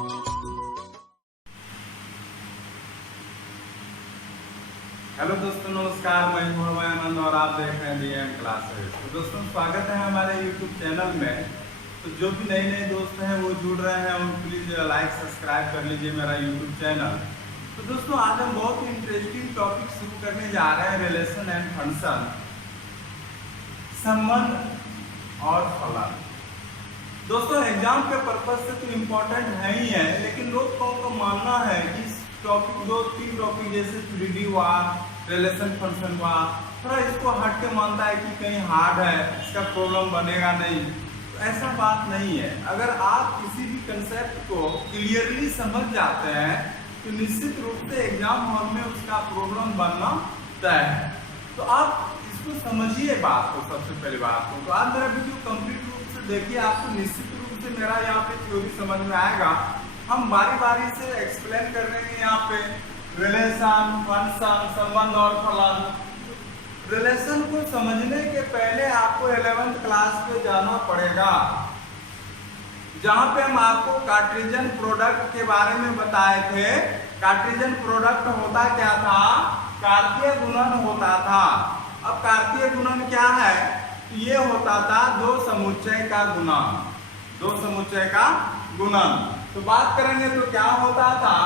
Hello दोस्तों, नमस्कार। मैं हूं आनंद और आप देख रहे हैं डीएम क्लासेस। तो दोस्तों, स्वागत है हमारे यूट्यूब चैनल में। तो जो भी नए दोस्त हैं वो जुड़ रहे हैं, उन प्लीज़ लाइक सब्सक्राइब कर लीजिए मेरा यूट्यूब चैनल। तो दोस्तों, आज हम बहुत ही इंटरेस्टिंग टॉपिक शुरू करने जा रहे हैं, रिलेशन एंड फंक्शन, संबंध और फलन। दोस्तों, एग्जाम के पर्पज से तो इम्पोर्टेंट है ही है, लेकिन लोगों का मानना है कि टॉपिक 2-3 टॉपिक जैसे 3D हुआ, रिलेशन फंक्शन हुआ, थोड़ा इसको हट के मानता है कि कहीं हार्ड है, इसका प्रॉब्लम बनेगा नहीं। तो ऐसा बात नहीं है। अगर आप किसी भी कंसेप्ट को क्लियरली समझ जाते हैं तो निश्चित रूप से एग्जाम हॉल में उसका प्रॉब्लम बनना तय है। तो आप इसको समझिए बात को, सबसे पहली बात को। तो आज मेरा वीडियो कंप्लीट रूप से देखिए, आपको निश्चित रूप से मेरा यहाँ पे थ्योरी समझ में आएगा। हम बारी बारी से एक्सप्लेन कर रहे हैं यहाँ पे रिलेशन, फंक्शन, संबंध और फलन। रिलेशन को समझने के पहले आपको 11th क्लास पे जाना पड़ेगा, जहां पे हम आपको कार्टेशियन प्रोडक्ट के बारे में बताए थे। कार्टेशियन प्रोडक्ट होता क्या था? कार्तीय गुणन होता था। अब कार्तीय गुणन क्या है? ये होता था दो समुच्चय का गुणन, दो समुच्चय का गुणन। तो बात करेंगे तो क्या होता था?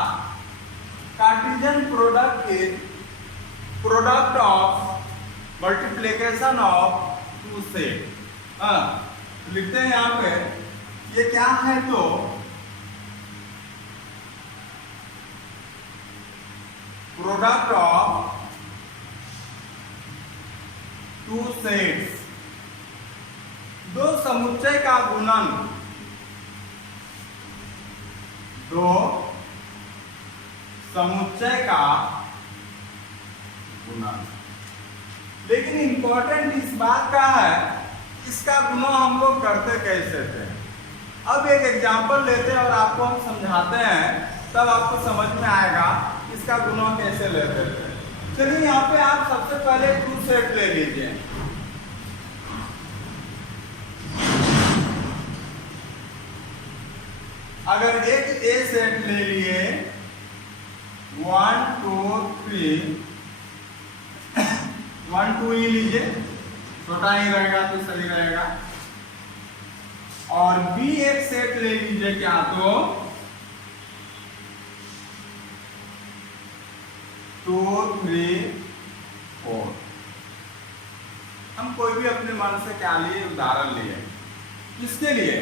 Cartesian product is product of multiplication of two set. लिखते हैं यहाँ पे, ये क्या है? तो प्रोडक्ट ऑफ टू सेट्स, दो समुच्चय का गुणन, दो समुच्चय का गुणन। लेकिन इंपॉर्टेंट इस बात का है, इसका गुणन हम लोग करते कैसे थे? अब एक एग्जांपल लेते हैं और आपको हम समझाते हैं, तब आपको समझ में आएगा इसका गुणन कैसे लेते थे। चलिए, यहाँ पे आप सबसे पहले टू सेट ले लीजिए। अगर एक ए सेट ले लिए, 1 2 3, 1 2 ही लीजिए, छोटा ही रहेगा तो सही रहेगा। और बी एक सेट ले लीजिए, क्या? तो 2 3 4। हम कोई भी अपने मन से क्या लिए? उदाहरण लिए। किसके लिए?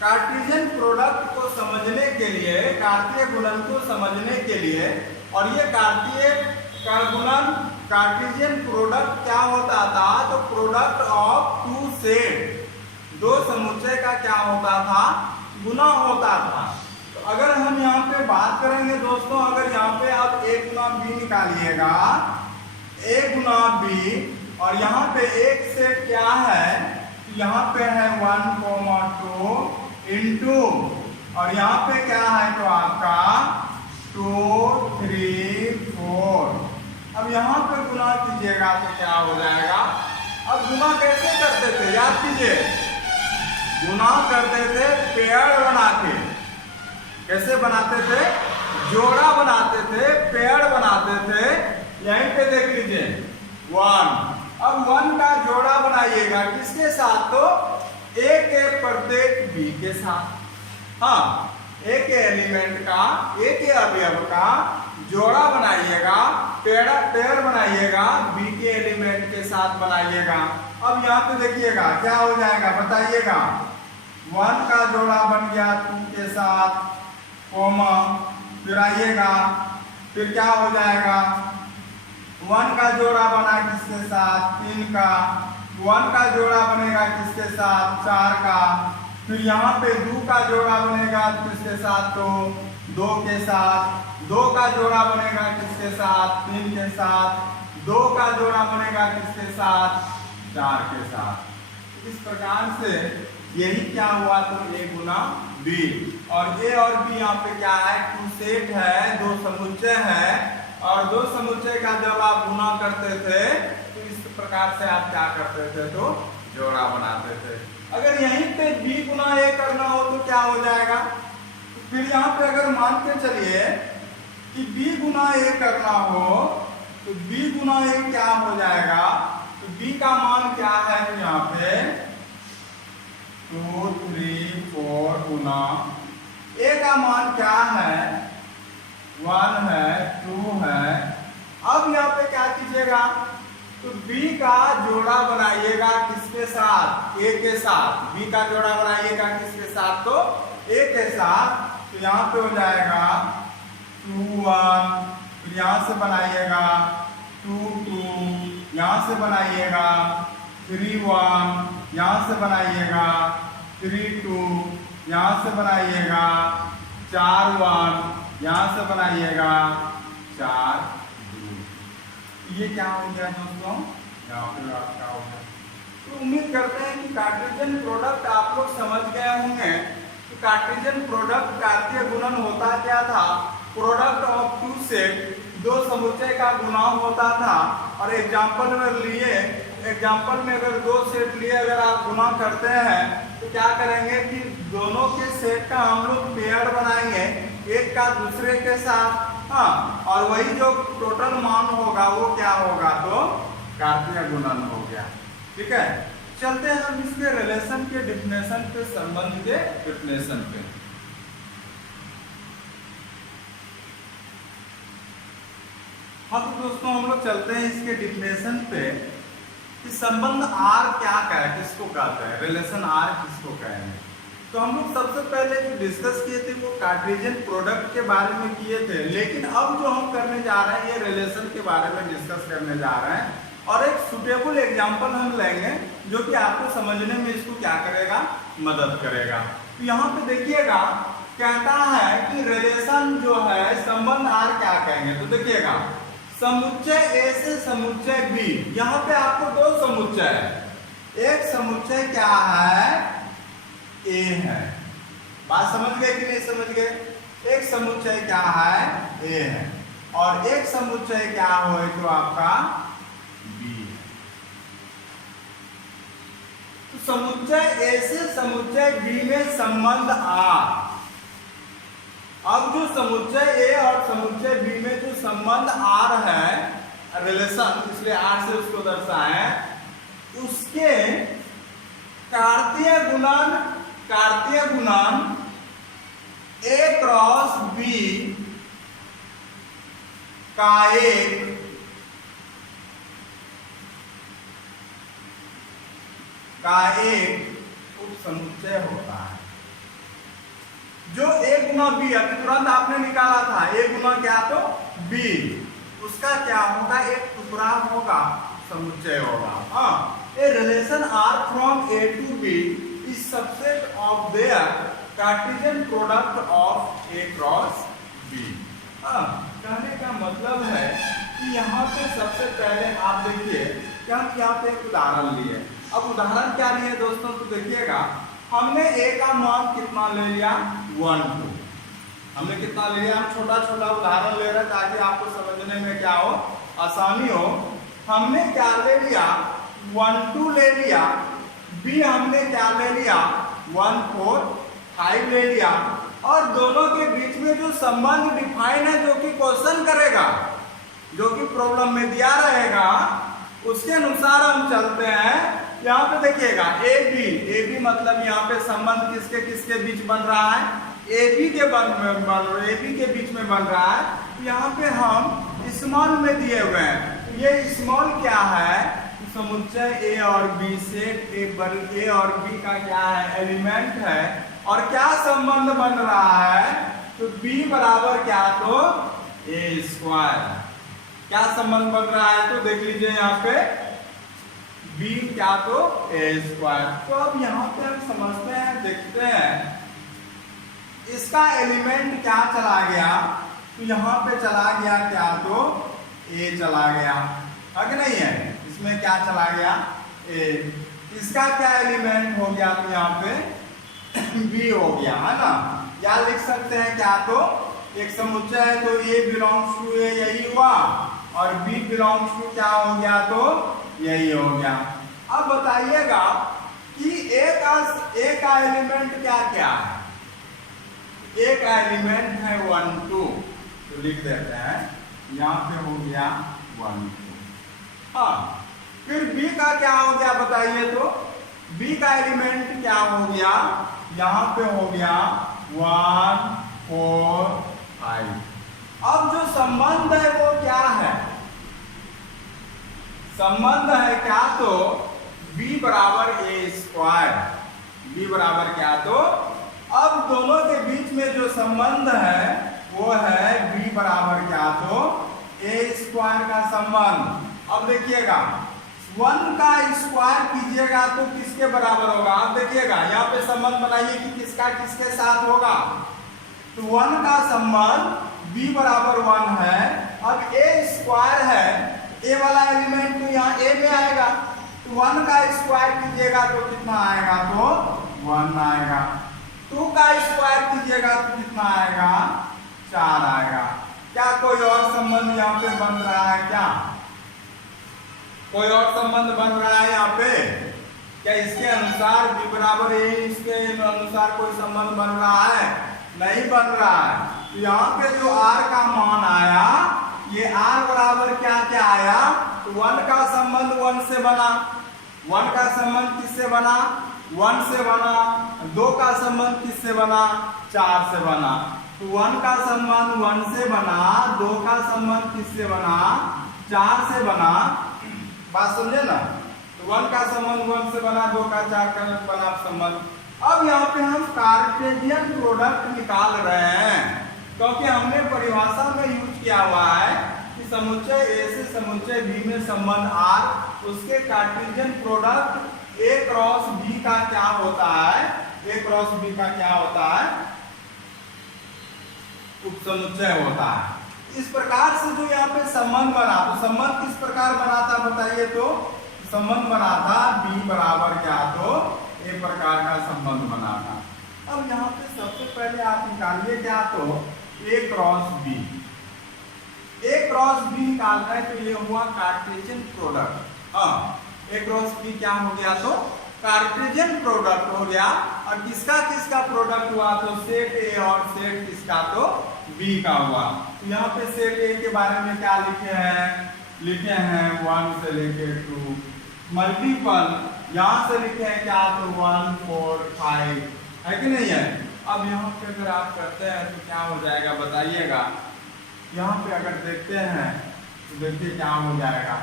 कार्टेशियन प्रोडक्ट को समझने के लिए, कार्तीय गुणन को समझने के लिए। और ये कार्तीय का गुणन, कार्टेशियन प्रोडक्ट क्या होता था? तो प्रोडक्ट ऑफ टू सेट, दो समुच्चय का क्या होता था? गुना होता था। तो अगर हम यहाँ पे बात करेंगे दोस्तों, अगर यहाँ पे आप a Guna b निकालिएगा, a Guna b, और यहाँ पे एक सेट क्या है? यहाँ पे है 1, 2 इंटू, और यहाँ पे क्या है? तो आपका 2 3 4। अब यहाँ पे गुना कीजिएगा तो क्या हो जाएगा? अब गुना कैसे करते थे? याद कीजिए, गुना करते थे पेड़ बना के। कैसे बनाते थे? जोड़ा बनाते थे, पेड़ बनाते थे। यहीं पे देख लीजिए 1। अब 1 का जोड़ा बनाइएगा किसके साथ? तो ए के प्रत्येक बी के साथ। हाँ, ए के एलिमेंट का, ए के अवयव का जोड़ा बनाइएगा, पेड़ बनाइएगा, बी के एलिमेंट के साथ बनाइएगा। अब यहाँ पे देखिएगा क्या हो जाएगा, बताइएगा। 1 का जोड़ा बन गया 2 के साथ, कोमा, फिर आइएगा, फिर क्या हो जाएगा? 1 का जोड़ा बना किसके साथ? 3 का। 1 का जोड़ा बनेगा किसके साथ? 4 का। फिर यहाँ पे 2 का जोड़ा बनेगा किसके साथ? तो 2 के साथ। 2 का जोड़ा बनेगा किसके साथ? 3 के साथ। 2 का जोड़ा बनेगा किसके साथ? 4 के साथ। इस प्रकार से यही क्या हुआ? तो a गुना b। और a और b यहाँ पे क्या है? टू सेट है, दो समुच्चय है। और दो समुच्चय का जब आप गुना करते थे तो इस प्रकार से आप क्या करते थे? तो जोड़ा बनाते थे। अगर यहीं पे b गुना a करना हो तो क्या हो जाएगा? तो फिर यहाँ पे अगर मान के चलिए कि b गुना a करना हो तो b गुना a क्या हो जाएगा, तो b का मान क्या है यहाँ पे 2 3 4 गुना a का मान क्या है 1 है 2 है। अब यहाँ पे क्या कीजिएगा, तो b का जोड़ा बनाइएगा किसके साथ, a के साथ। b का जोड़ा बनाइएगा किसके साथ, तो a के साथ। तो यहाँ पे हो जाएगा 2 1, फिर यहाँ से बनाइएगा 2 2, यहाँ से बनाइएगा 3 1, यहाँ से बनाइएगा 3 2, यहाँ से बनाइएगा 4 1, यहाँ से बनाइएगा 4 2। ये क्या हो गया दोस्तों, यहाँ पे आपका हो गया। तो उम्मीद करते हैं कि कार्टेशियन प्रोडक्ट आप लोग समझ गए होंगे। तो कार्टेशियन प्रोडक्ट कार्तीय गुणन होता क्या था, प्रोडक्ट ऑफ टू सेट, दो समुच्चय का गुणा होता था। और एग्जाम्पल में लिए, एग्जाम्पल में अगर दो सेट लिए अगर आप गुणा करते हैं तो क्या करेंगे कि दोनों के सेट का हम लोग पेयर बनाएंगे एक का दूसरे के साथ। हाँ, और वही जो टोटल मान होगा वो क्या होगा, तो कार्तीय गुणन हो गया। ठीक है, चलते हैं हम इसके रिलेशन के डिफिनेशन पे, संबंध के डिफिनेशन पे। हाँ तो दोस्तों हम लोग चलते हैं इसके डिफिनेशन पे कि संबंध आर क्या है, किसको कहते हैं, रिलेशन आर किसको कहेंगे। तो हम लोग सबसे पहले जो डिस्कस किए थे वो कार्टेशियन प्रोडक्ट के बारे में किए थे, लेकिन अब जो हम करने जा रहे हैं ये रिलेशन के बारे में डिस्कस करने जा रहे हैं। और एक सुटेबल एग्जाम्पल हम लेंगे जो कि आपको समझने में इसको क्या करेगा, मदद करेगा। तो यहाँ पे देखिएगा कहता है कि रिलेशन जो है संबंध आर क्या कहेंगे। तो देखिएगा समुच्चय ए से समुच्चय बी, यहाँ पे आपको दो समुच्चय है, एक समुच्चय क्या है ए है, बात समझ गए कि नहीं समझ गए। एक समुच्चय क्या है ए है और एक समुच्चय क्या हो तो आपका बी है। तो समुच्चय ए से समुच्चय बी में संबंध आर। अब जो समुच्चय ए और समुच्चय बी में जो संबंध आर है, रिलेशन, इसलिए आर से उसको दर्शाए, उसके कार्तीय गुणन ए क्रॉस बी का एक उप समुच्चय होता है। जो ए गुना बी अभी तुरंत आपने निकाला था, ए गुना क्या तो बी, उसका क्या होगा, एक टुकड़ा होगा, समुच्चय होगा। हाँ, a relation R from A to B is subset of their Cartesian product of A cross B. हाँ, कहने का मतलब है कि यहाँ पे सबसे पहले आप देखिए कि हम यहाँ पे एक उदाहरण लिए। अब उदाहरण क्या लिए दोस्तों, तो देखिएगा हमने ए का मान कितना ले लिया 1 2, हमने कितना ले लिया, हम छोटा छोटा उदाहरण ले रहे हैं ताकि आपको समझने में क्या हो, आसानी हो। हमने क्या ले लिया 1 2 ले लिया, बी हमने क्या ले लिया 1 4 5 ले लिया, और दोनों के बीच में जो संबंध डिफाइन है जो कि क्वेश्चन करेगा, जो कि प्रॉब्लम में दिया रहेगा, उसके अनुसार हम चलते हैं। यहाँ पे देखिएगा ए बी मतलब यहाँ पे संबंध किसके किसके बीच बन रहा है, ए बी के बीच में बन रहा है। तो यहाँ पे हम स्मॉल में दिए हुए हैं, तो ये स्मॉल क्या है, समुच्चय ए और बी से ए और बी का क्या है, एलिमेंट है। और क्या संबंध बन रहा है, तो बी बराबर क्या, तो ए स्क्वायर। क्या संबंध बन रहा है, तो देख लीजिए यहाँ पे बी क्या, तो ए स्क्वायर। तो अब यहाँ पे हम समझते हैं, देखते हैं इसका एलिमेंट क्या चला गया, तो यहाँ पे चला गया क्या, तो ए चला गया, है कि नहीं है, इसमें क्या चला गया ए। इसका क्या एलिमेंट हो गया, तो यहाँ पे बी हो गया, है ना। या लिख सकते हैं क्या, तो एक समुच्चय है तो ए बिलोंग्स टू ए, यही हुआ, और बी बिलोंग्स टू क्या हो गया, तो यही हो गया। अब बताइएगा कि ए का एलिमेंट क्या क्या है, एक एलिमेंट है 1 2, तो लिख देते हैं यहाँ पे हो गया 1 2। हाँ, फिर बी का क्या हो गया बताइए तो, बी का एलिमेंट क्या हो गया, यहाँ पे हो गया 1 4 5। अब जो संबंध है वो क्या है, संबंध है क्या तो b बराबर ए स्क्वायर, b बराबर क्या तो, अब दोनों के बीच में जो संबंध है वो है b बराबर क्या तो ए स्क्वायर का संबंध। अब देखिएगा 1 का स्क्वायर कीजिएगा तो किसके बराबर होगा, आप देखिएगा यहाँ पे संबंध बनाइए कि किसका किसके साथ होगा। तो 1 का संबंध b बराबर 1 है। अब ए स्क्वायर है, ए वाला एलिमेंट तो यहाँ ए में आएगा, तो 1 का स्क्वायर कीजिएगा तो कितना आएगा, तो 1 आएगा। 2 का स्क्वायर कीजिएगा तो कितना आएगा, 4 आएगा। क्या कोई और संबंध यहाँ पे बन रहा है क्या, कोई और संबंध बन रहा है यहाँ पे क्या, इसके अनुसार b बराबर ए, इसके अनुसार कोई संबंध बन रहा है, नहीं बन रहा है। तो यहाँ पे जो r का मान आया, ये r बराबर क्या क्या आया, तो 1 का संबंध 1 से बना, 1 का संबंध किससे बना, 1 से बना। 2 का संबंध किससे बना, 4 से बना। तो 1 का संबंध 1 से बना, 2 का संबंध किससे बना, 4 से बना। बात समझे ना, तो 1 का संबंध 1 से बना, 2 का 4 का बना संबंध। अब यहाँ पे हम कार्टेशियन प्रोडक्ट निकाल रहे हैं, क्योंकि हमने परिभाषा में यूज किया हुआ है कि समुच्चय ए से समुच्चय बी में संबंध R, उसके Cartesian product A cross B का क्या होता है, ए क्रॉस बी का क्या होता है, उपसमुच्चय होता है। इस प्रकार से जो यहाँ पे संबंध बना, तो संबंध किस प्रकार बना था बताइए तो, संबंध बना था b बराबर क्या तो ए प्रकार का संबंध बना था। अब यहाँ पे सबसे पहले आप निकालिए क्या तो ए क्रॉस बी, ए क्रॉस बी निकालना है तो ये हुआ कार्टेशियन प्रोडक्ट। हाँ, ए क्रॉस बी क्या हो गया तो कार्टेशियन प्रोडक्ट हो गया। और किसका किसका प्रोडक्ट हुआ, तो सेट ए और सेट किसका तो बी का हुआ। तो यहाँ पे सेट ए के बारे में क्या लिखे हैं 1 से लेके 2, मल्टीपल यहाँ से लिखे हैं क्या तो 1 4 5, है कि नहीं है। अब यहाँ पे अगर आप करते हैं तो क्या हो जाएगा बताइएगा, यहाँ पे अगर देखते हैं तो देखिए क्या हो जाएगा,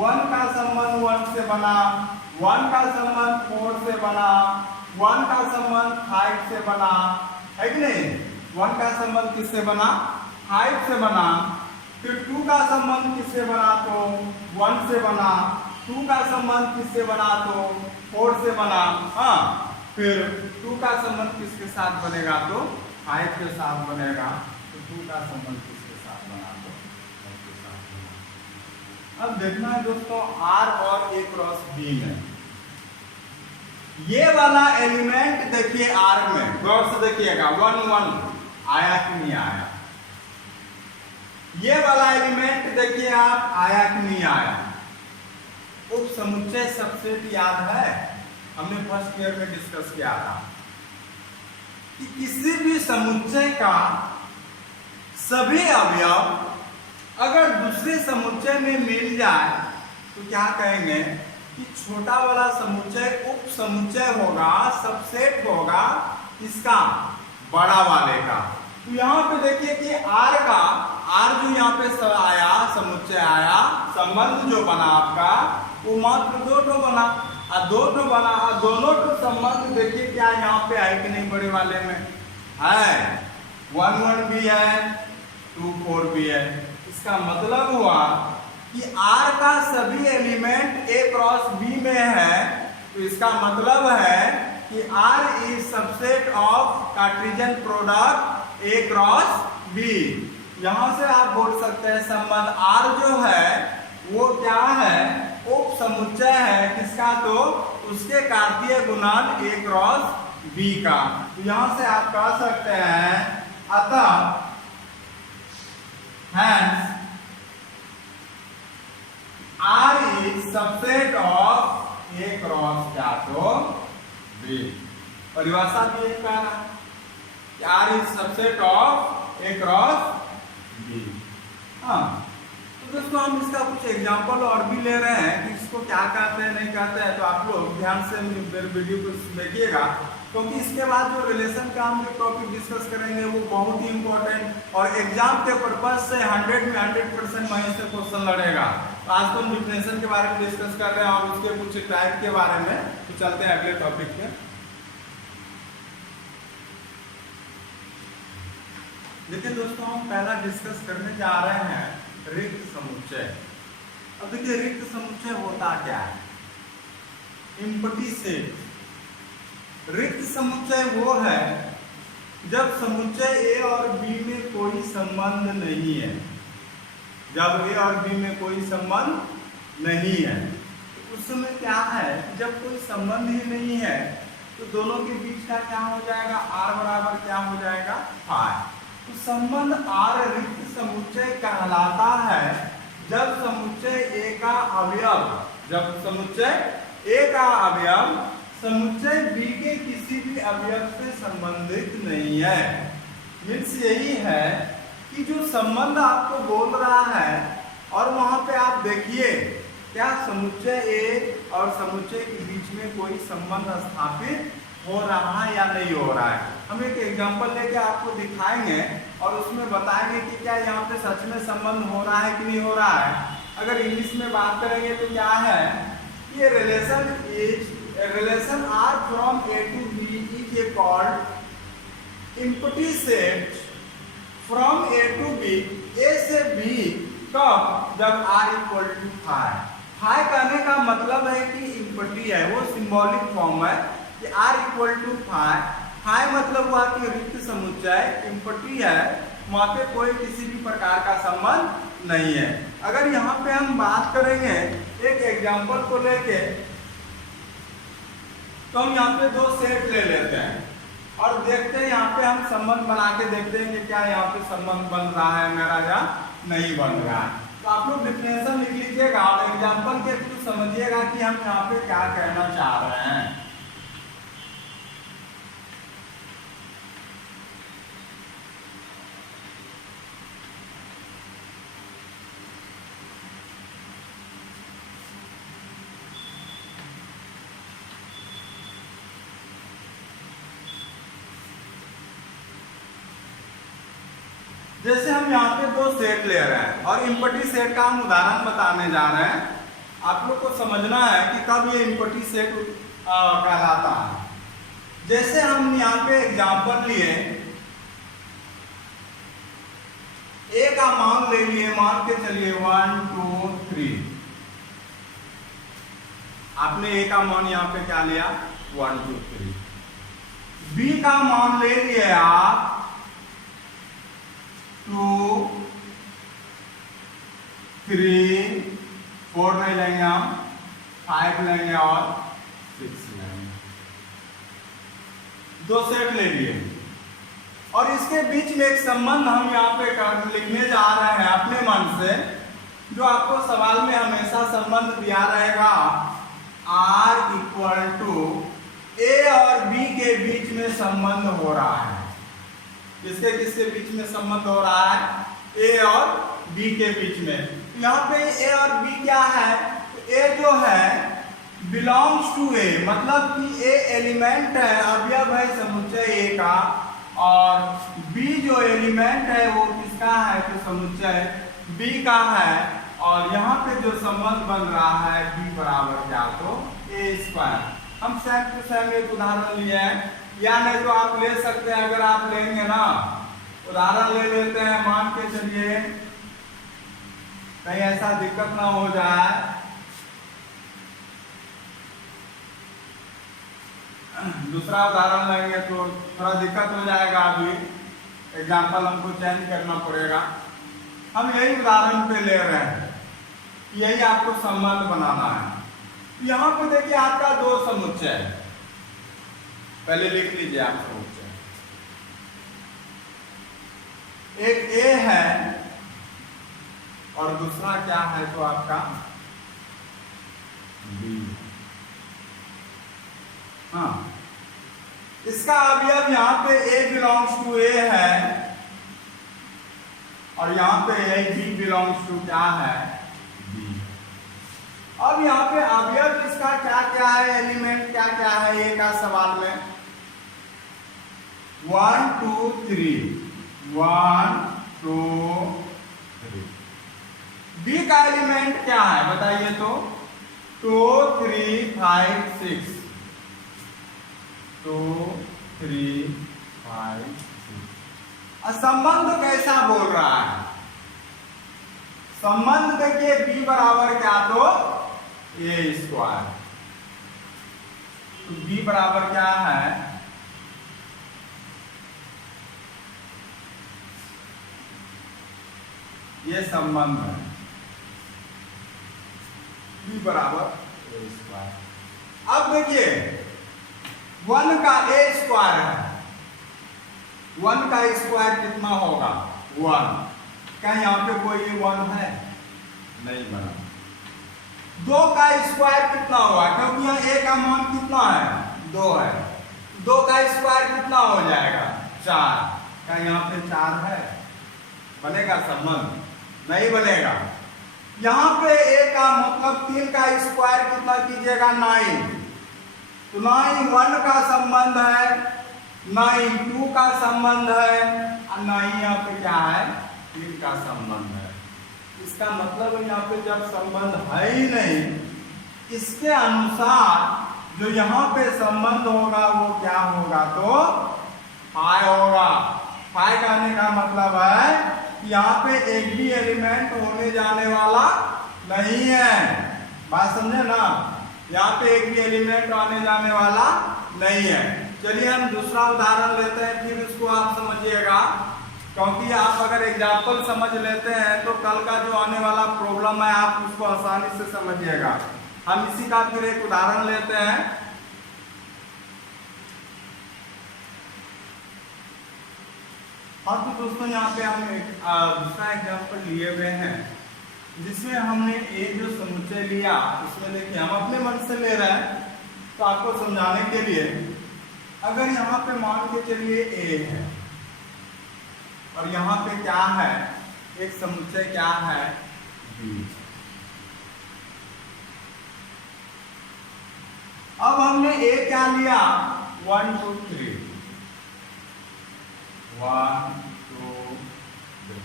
1 का संबंध 1 से बना, 1 का संबंध 4 से बना, 1 का संबंध 5 से बना, है कि नहीं। 1 का संबंध किससे बना, 5 से बना। फिर 2 का संबंध किससे बना तो 1 से बना, 2 का संबंध किससे बना तो 4 से बना। हाँ, फिर 2 का संबंध किसके साथ बनेगा तो 5 के साथ बनेगा। तो 2 का संबंध किसके साथ बना तो 5 के साथ बना। अब देखना है दोस्तों R और A क्रॉस B में, ये वाला एलिमेंट देखिए R में गौर से देखिएगा 1 1 आया कि नहीं आया, ये वाला एलिमेंट देखिए आप आया कि नहीं आया। उप समुच्चय सबसेट याद है, हमने फर्स्ट ईयर में डिस्कस किया था कि किसी भी समुच्चय का सभी अवयव अगर दूसरे समुच्चय में मिल जाए तो क्या कहेंगे कि छोटा वाला समुच्चय उप समुच्चय होगा, सबसेट होगा इसका बड़ा वाले का। तो यहाँ पे देखिए कि R का, R जो यहाँ पे आया समुच्चय आया, संबंध जो बना आपका वो मात्र 2 ठो बना, और 2 ठो बना, और दोनों ठो संबंध देखिए क्या यहाँ पे है कि नहीं, बड़े वाले में है 1 1 भी है 2 4 भी है। इसका मतलब हुआ कि R का सभी एलिमेंट A क्रॉस B में है, तो इसका मतलब है कि R is subset of Cartesian product A cross B। यहां से आप बोल सकते हैं संबंध R जो है वो क्या है, उप समुच्चय है किसका तो उसके कार्तीय गुणन A क्रॉस B का। तो यहां से आप कह सकते हैं अतः hence R is subset of A cross क्या तो B। परिभाषा भी एक कह रहा, R is subset of A cross B। हाँ, तो दोस्तों हम इसका कुछ एग्जांपल और भी ले रहे हैं कि इसको क्या कहते हैं नहीं कहते हैं, तो आप लोग ध्यान से मेरे वीडियो को देखिएगा, क्योंकि इसके बाद जो रिलेशन का हम जो टॉपिक डिस्कस करेंगे वो बहुत ही इंपॉर्टेंट और एग्जाम के पर्पज से 100 में 100% वहीं से क्वेश्चन लड़ेगा। तो आज तो हम डिफिनेशन के बारे में डिस्कस कर रहे हैं और उसके कुछ टाइप के बारे में, तो चलते हैं अगले टॉपिक पे। देखिए दोस्तों, हम पहला डिस्कस करने जा रहे हैं रिक्त समुच्चय। अब देखिए रिक्त समुच्चय होता क्या है? Empty set. रिक्त समुच्चय वो है जब समुच्चय ए और बी में कोई संबंध नहीं है। जब ए और बी में कोई संबंध नहीं है तो उस समय क्या है, जब कोई संबंध ही नहीं है तो दोनों के बीच का क्या हो जाएगा, आर बराबर क्या हो जाएगा, फाई। तो संबंध आर रिक्त समुच्चय कहलाता है जब समुच्चय ए का अवयव, जब समुच्चय ए का अवयव समुच्चय बी के किसी भी अवयव से संबंधित नहीं है। मीन्स यही है कि जो संबंध आपको बोल रहा है और वहां पे आप देखिए क्या समुच्चय ए और समुच्चय के बीच में कोई संबंध स्थापित हो रहा है या नहीं हो रहा है। हम एक एग्जांपल लेके आपको दिखाएंगे और उसमें बताएंगे कि क्या यहाँ पे सच में संबंध हो रहा है कि नहीं हो रहा है। अगर इंग्लिश में बात करेंगे तो क्या है, ये relation R from A to B is a called empty set from A to B, A से B कब, जब R equal to phi। phi कहने का मतलब है कि empty है, वो सिंबॉलिक फॉर्म है कि R equal to phi। phi मतलब हुआ कि रिक्त समुच्चय empty है, वहाँ पे कोई किसी भी प्रकार का संबंध नहीं है। अगर यहाँ पे हम बात करेंगे एक एग्जांपल को लेके, तो हम यहाँ पे दो सेट ले लेते हैं और देखते हैं यहाँ पे हम संबंध बना के देखते हैं कि क्या यहाँ पे संबंध बन रहा है मेरा या नहीं बन रहा है। तो आप लोग डिफिनेशन लिख लीजिएगा और एग्जांपल के थ्रू समझिएगा कि हम यहाँ पे क्या कहना चाह रहे हैं। जैसे हम यहाँ पे दो सेट ले रहे हैं और इम्पटी सेट का हम उदाहरण बताने जा रहे हैं। आप लोग को समझना है कि कब ये इम्पटी सेट कहलाता है। जैसे हम यहाँ पे एग्जांपल लिए, ए का मान ले लिए, मान के चलिए 1 2 3। आपने ए का मान यहाँ पे क्या लिया, 1 2 3। बी का मान ले लिए आप 2 3 4 नहीं लेंगे हम, 5 लेंगे और 6 लेंगे। दो सेट ले लिए और इसके बीच में एक संबंध हम यहाँ पे लिखने जा रहे हैं अपने मन से, जो आपको सवाल में हमेशा संबंध दिया रहेगा। R इक्वल टू ए और बी के बीच में संबंध हो रहा है। किसके किसके बीच में संबंध हो रहा है, ए और बी के बीच में। यहाँ पे ए और बी क्या है, ए जो है बिलोंग्स टू ए, मतलब कि ए एलिमेंट है, अवयव है समुच्चय ए का, और बी जो एलिमेंट है वो किसका है, तो समुच्चय बी का है। और यहाँ पे जो संबंध बन रहा है बी बराबर क्या, तो ए स्क्वायर। हम सेम टू सेम एक उदाहरण लिए हैं, या नहीं तो आप ले सकते हैं, अगर आप लेंगे ना, उदाहरण ले लेते हैं, मान के चलिए कहीं ऐसा दिक्कत ना हो जाए। दूसरा उदाहरण लेंगे तो थोड़ा दिक्कत हो जाएगा, अभी एग्जाम्पल हमको चेंज करना पड़ेगा। हम यही उदाहरण पे ले रहे हैं, यही आपको संबंध बनाना है। यहाँ पे देखिए आपका दो समुच्चय है, पहले लिख लीजिए आप समुच्चय। एक ए है और दूसरा क्या है, तो आपका बी। हाँ, इसका अवयव यहाँ पे A बिलोंग्स टू A है और यहाँ पे B बिलोंग्स टू क्या है, B। अब यहाँ पे अवयव इसका क्या क्या है, एलिमेंट क्या क्या है ये का सवाल में 1 2 3 1 2 3। B का एलिमेंट क्या है बताइए तो 2 3 5 6 2 3 5 6। संबंध कैसा बोल रहा है, संबंध देखिए B बराबर क्या तो A स्क्वायर। तो B बराबर क्या है, ये संबंध है B बराबर A स्क्वायर। अब देखिए 1 का A स्क्वायर है, 1 का स्क्वायर कितना होगा 1। क्या यहाँ पे कोई 1 है, नहीं बना। 2 का स्क्वायर कितना होगा, क्योंकि यहाँ A का मान कितना है 2 है, 2 का स्क्वायर कितना हो जाएगा 4। क्या यहाँ पे 4 है, बनेगा संबंध, नहीं बनेगा। यहाँ पे A का मतलब 3 का स्क्वायर कितना कीजिएगा 9, तो 9 1 का संबंध है, 9 2 का संबंध है और 9 यहाँ पे क्या है 3 का संबंध है। इसका मतलब यहाँ पे जब संबंध है ही नहीं, इसके अनुसार जो यहाँ पे संबंध होगा वो क्या होगा तो फाई होगा। फाई कहने का मतलब है कि यहाँ पे एक भी एलिमेंट होने जाने वाला नहीं है, बात समझे ना, यहाँ पे एक भी एलिमेंट आने जाने वाला नहीं है। चलिए हम दूसरा उदाहरण लेते हैं, फिर उसको आप समझिएगा, क्योंकि आप अगर एग्जाम्पल समझ लेते हैं तो कल का जो आने वाला प्रॉब्लम है आप उसको आसानी से समझिएगा। हम इसी का फिर एक उदाहरण लेते हैं। हाँ तो दोस्तों यहाँ पे हम एक दूसरा एग्जाम्पल लिए हुए हैं जिसमें हमने ए जो समुच्चय लिया उसमें देखिए हम अपने मन से ले रहे हैं तो आपको समझाने के लिए। अगर यहाँ पे मान के चलिए ए है और यहाँ पे क्या है एक समुच्चय क्या है बी। अब हमने ए क्या लिया 1 2 3 1 2 3।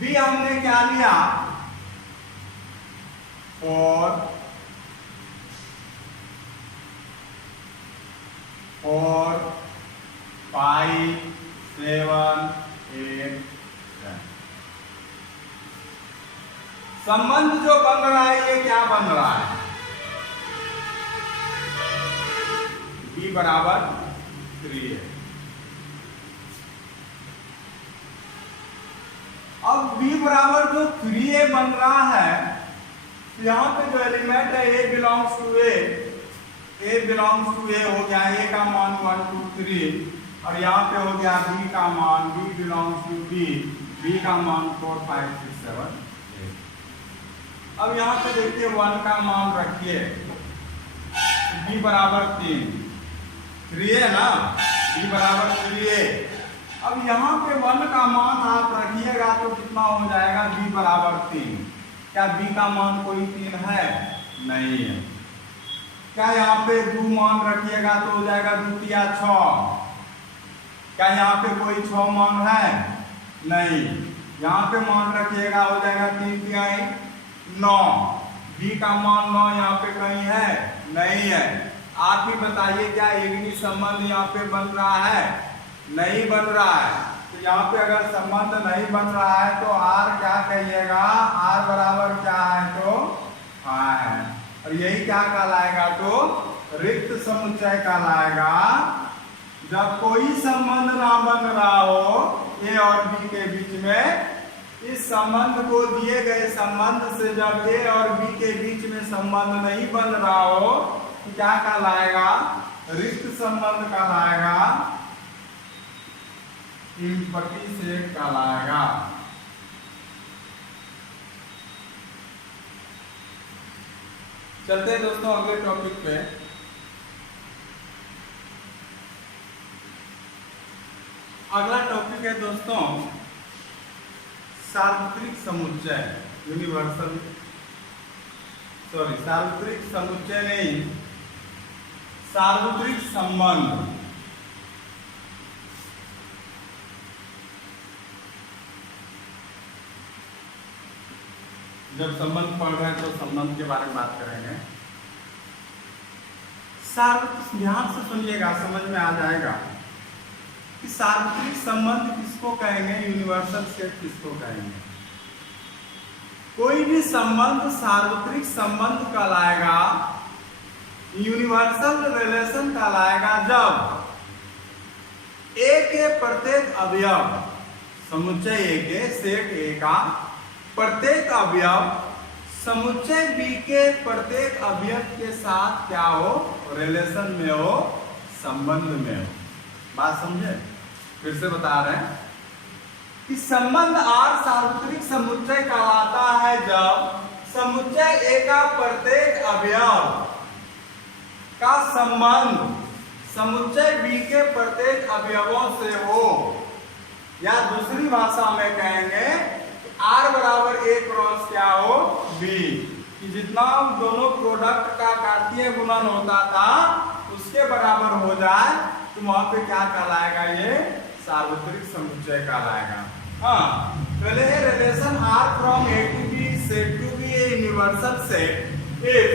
बी हमने क्या लिया 4 4 5 7 8 10। संबंध जो बन रहा है ये क्या बन रहा है b बराबर 3 है। अब b बराबर जो 3a बन रहा है तो यहाँ पे जो एलिमेंट है a बिलोंग्स टू a हो गया, a का मान 1 2 3 और यहाँ पे हो गया b का मान b बिलोंग्स टू b का मान 4 5 6 7 8। अब यहाँ पे देखिए 1 का मान रखिए b बराबर 3 है ना, b बराबर 3a। अब यहाँ पे 1 का मान आप रखिएगा तो कितना हो जाएगा b बराबर 3। क्या b का मान कोई 3 है, नहीं है। क्या यहाँ पे 2 मान रखिएगा तो हो जाएगा 2 तिया 6। क्या यहाँ पे कोई 6 मान है, नहीं। यहाँ पे मान रखिएगा हो जाएगा 3 तिया 9। b का मान 9 यहाँ पे कहीं है, नहीं है। आप ही बताइए क्या एक संबंध यहाँ पे बन रहा है, नहीं बन रहा है। तो यहाँ पे अगर संबंध नहीं बन रहा है तो r क्या कहिएगा, r बराबर क्या है तो हाँ है। और यही क्या कहलाएगा तो रिक्त समुच्चय कहलाएगा। जब कोई संबंध ना बन रहा हो a और b के बीच में, इस संबंध को दिए गए संबंध से जब a और b के बीच में संबंध नहीं बन रहा हो तो क्या कहलाएगा, रिक्त संबंध कहलाएगा, इम्पटी से कहलाएगा। चलते हैं दोस्तों अगले टॉपिक पे। अगला टॉपिक है दोस्तों सार्वत्रिक समुच्चय, यूनिवर्सल सार्वत्रिक समुच्चय नहीं, सार्वत्रिक संबंध। जब संबंध पढ़ रहे हैं तो संबंध के बारे में बात करेंगे। ध्यान से सुनिएगा, समझ में आ जाएगा कि सार्वत्रिक संबंध किसको कहेंगे, यूनिवर्सल सेट किसको कहेंगे। कोई भी संबंध सार्वत्रिक संबंध कहलाएगा, यूनिवर्सल रिलेशन कहलाएगा जब ए के प्रत्येक अवयव, समुच्चय ए के सेट ए का प्रत्येक अवयव समुच्चय बी के प्रत्येक अवयव के साथ क्या हो, रिलेशन में हो, संबंध में हो। बात समझे? फिर से बता रहे हैं कि संबंध आर सार्वत्रिक समुच्चय कहलाता है जब समुच्चय ए का प्रत्येक अवयव का संबंध समुच्चय बी के प्रत्येक अवयवों से हो, या दूसरी भाषा में कहेंगे R बराबर A क्रॉस क्या हो B, कि जितना दोनों प्रोडक्ट का कार्तीय गुणन होता था उसके बराबर हो जाए तो वहां पे क्या कहलाएगा, ये सार्वत्रिक समुच्चय कहलाएगा। हाँ, पहले है relation R from A to B set to B A universal set if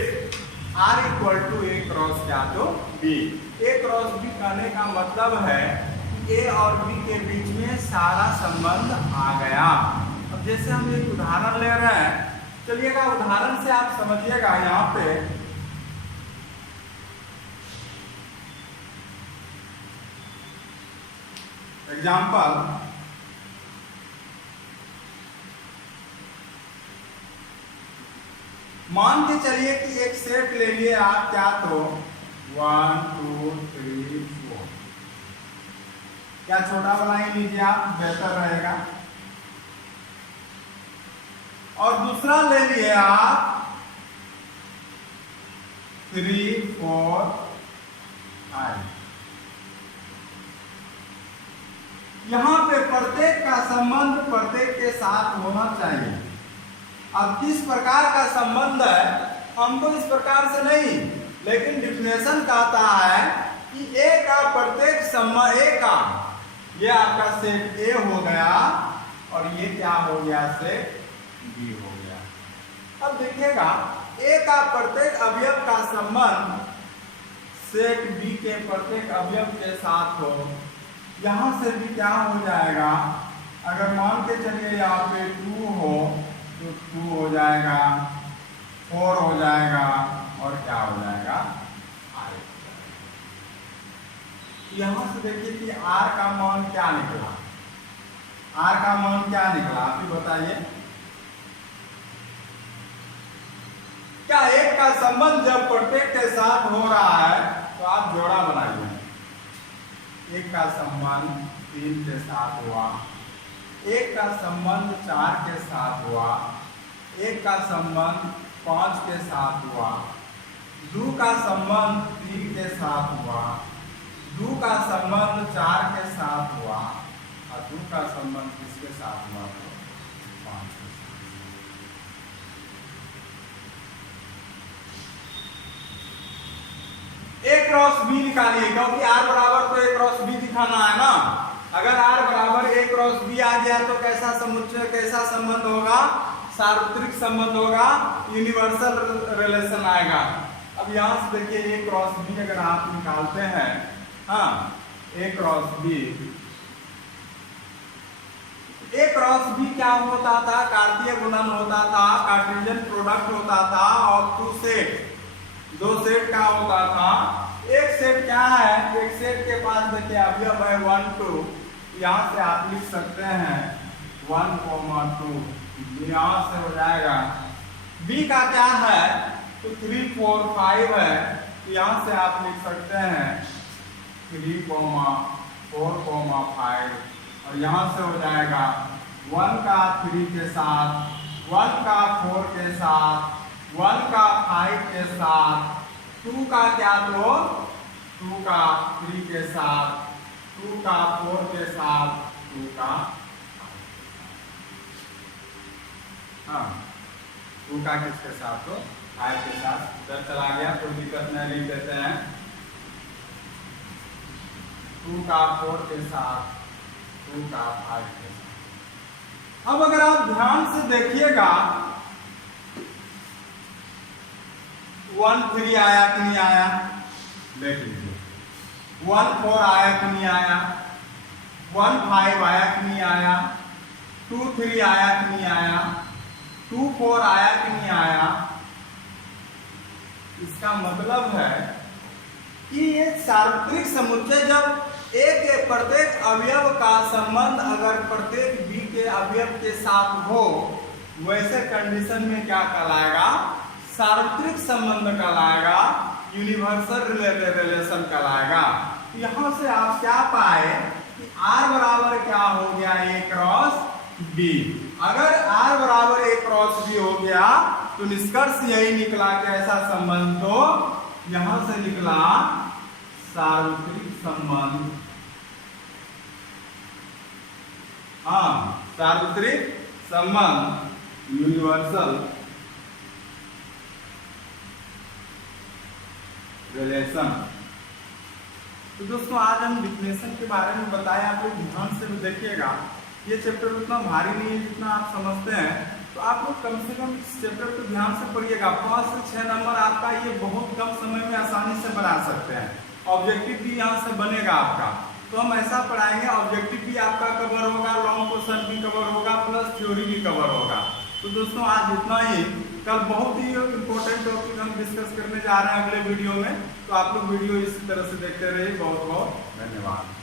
R equal to A cross क्या तो B। A क्रॉस B कहने का मतलब है कि A और B के बीच में सारा संबंध आ गया। अब जैसे हम एक उदाहरण ले रहे हैं, चलिएगा उदाहरण से आप समझिएगा। यहाँ पे एग्जाम्पल, मान के चलिए कि एक सेट ले लिए आप, क्या तो 1 2 3 4, क्या छोटा वाला ही लीजिए आप, बेहतर रहेगा। और दूसरा ले लिए आप 3 4 5। यहां पे प्रत्येक का संबंध प्रत्येक के साथ होना चाहिए। अब किस प्रकार का संबंध है हमको इस प्रकार से नहीं, लेकिन डिफिनेशन कहता है कि ए का प्रत्येक संबंध, ए का ये आपका सेट ए हो गया और ये क्या हो गया, सेट बी हो गया। अब देखिएगा ए का प्रत्येक अवयव का संबंध सेट बी के प्रत्येक अवयव के साथ हो, यहां से भी क्या हो जाएगा, अगर मान के चलिए यहाँ पे 2 हो तो 2 हो जाएगा, 4 हो जाएगा और क्या हो जाएगा, R। यहां से देखिए कि R का मान क्या निकला, R का मान क्या निकला, आप ही बताइए। क्या एक का संबंध जब प्रत्येक के साथ हो रहा है तो आप जोड़ा बनाइए। एक का संबंध 3 के साथ हुआ, एक का संबंध 4 के साथ हुआ, एक का संबंध 5 के साथ हुआ, 2 का संबंध 3 के साथ हुआ, 2 का संबंध 4 के साथ हुआ और 2 का संबंध किसके साथ हुआ, तो 5 के साथ। A क्रॉस B निकालिए, क्योंकि R बराबर तो A क्रॉस B दिखाना है ना। अगर R बराबर A क्रॉस B आ गया तो कैसा समुच्चय, कैसा संबंध होगा, सार्वत्रिक संबंध होगा, यूनिवर्सल रिलेशन आएगा। अब यहाँ से देखिए A क्रॉस B अगर आप निकालते हैं, हाँ A cross B, A cross B क्या होता था, कार्तीय गुणन होता था, कार्टेशियन प्रोडक्ट होता था और 2 सेट, 2 सेट का होता था। एक सेट क्या है, एक सेट के पास देखिए अवयव है 1 2, यहाँ से आप लिख सकते हैं 1 2, यहाँ से हो जाएगा। B का क्या है तो 3 4 5 है, यहाँ से आप लिख सकते हैं 3 4 5 और यहाँ से हो जाएगा 1 का 3 के साथ, 1 का 4 के साथ, 1 का 5 के साथ, 2 का क्या तो 2 का 3 के साथ, 2 का 4 के साथ 2 का, हाँ 2 का किसके साथ, तो 5 के साथ। इधर चला गया, कोई दिक्कत नहीं, लिख देते हैं 2 का 4 के साथ 2 का 5 के साथ। अब अगर आप ध्यान से देखिएगा 1 3 आया कि नहीं आया, देख लीजिए 1 4 आया कि नहीं आया, 1 5 आया कि नहीं आया, 2 3 आया कि नहीं आया, 2 4 आया कि नहीं आया। इसका मतलब है कि ये सार्वत्रिक समुच्चय जब एक प्रत्येक अवयव का संबंध अगर प्रत्येक बी के अवयव के साथ हो, वैसे कंडीशन में क्या कहलाएगा, सार्वत्रिक संबंध कहलाएगा, यूनिवर्सल रिलेशन कहलाएगा। यहां से आप क्या पाए कि R बराबर क्या हो गया, A क्रॉस B। अगर R बराबर A क्रॉस B हो गया तो निष्कर्ष यही निकला कि ऐसा संबंध, तो यहां से निकला सार्वत्रिक संबंध। हाँ, सार्वत्रिक संबंध, यूनिवर्सल रिलेशन। तो दोस्तों आज हम डिफिनेशन के बारे में बताए, आप लोग ध्यान से देखिएगा। ये चैप्टर उतना भारी नहीं है जितना आप समझते हैं, तो आप लोग कम से कम इस चैप्टर को ध्यान से पढ़िएगा। 5 से 6 नंबर आपका ये बहुत कम समय में आसानी से बना सकते हैं। ऑब्जेक्टिव भी यहाँ से बनेगा आपका, तो हम ऐसा पढ़ाएंगे, ऑब्जेक्टिव भी आपका कवर होगा, लॉन्ग क्वेश्चन भी कवर होगा, प्लस थ्योरी भी कवर होगा। तो दोस्तों आज इतना ही। कल बहुत ही इंपॉर्टेंट टॉपिक हम डिस्कस करने जा रहे हैं अगले वीडियो में, तो आप लोग वीडियो इसी तरह से देखते रहिए। बहुत बहुत धन्यवाद।